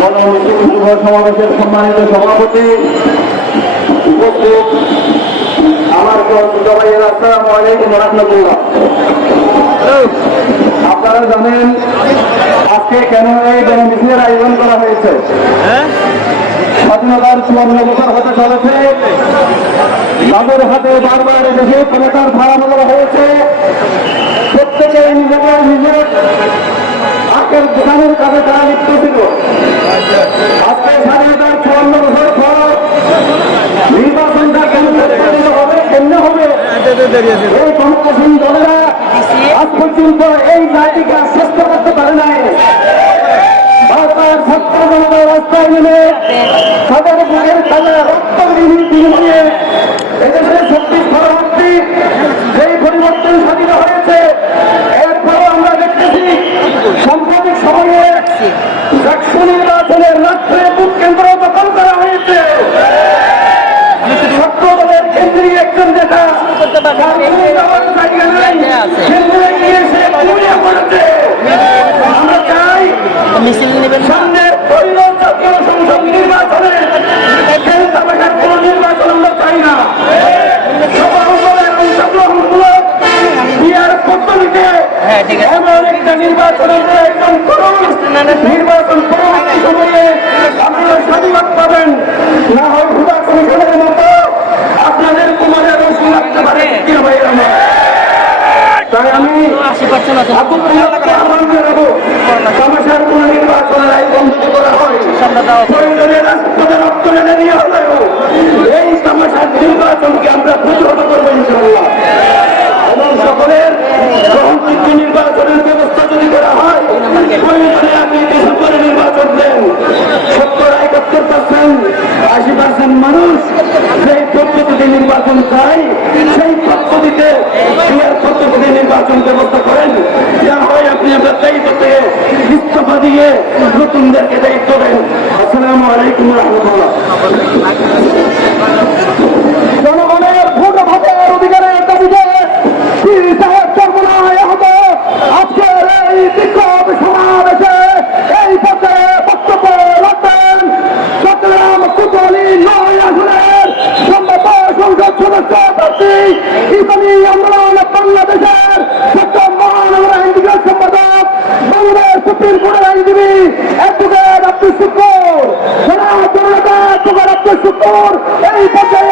গণমিছিল যুব সমাবেশের সম্মানিত সভাপতি উপস্থিত আমার ভাইয়ের আসসালামু আলাইকুম রহমতুল্লাহ আপনারা জানেন আজকে কেন এই গণমিছিলের আয়োজন করা হয়েছে? স্বাধীনতার চুয়ান্ন বছর হতে চলেছে। তাদের হাতে বারবার দেশে ক্ষমতার ধারা বদল হয়েছে। প্রত্যেকে নিজেকে নিজের আখের দোকানের কাছে তারা লিপ্ত ছিল আজকে স্বাধীনতার চুয়ান্ন বছর পর নির্বাচনটা কেন পরিচালিত হবে কেমনে হবে এই ক্ষমতাসীন দলেরা আজ পর্যন্ত এই জাতিকে আশ্বস্ত করতে পারে নাই। বারবার ছাত্র জনতা রাস্তায় নেমে তাদের বুকের তাজা রক্ত বিনিময়ে এদেশের চব্বিশ পরবর্তী যেই পরিবর্তন সাধিত হয়েছে এরপরও আমরা দেখতেছি সাম্প্রতিক সময়ে মিছিল নেবেন সামনে সংসদ নির্বাচনে নির্বাচন আমরা চাই না নির্বাচনের নির্বাচন পরবর্তী সময়ে তাই আমি এই তামাশার নির্বাচনকে আমরা প্রতিহত করব এবং সকলের গ্রহণযোগ্য নির্বাচনের ব্যবস্থা যদি করা হয় আপনি ডিসেম্বরে নির্বাচন দেন। সত্তর একাত্তর পার্সেন্ট আশি পার্সেন্ট মানুষ সেই পদ্ধতিতে নির্বাচন চায় পদ্ধতিতে নির্বাচন শুক্র এই পর্যায়ে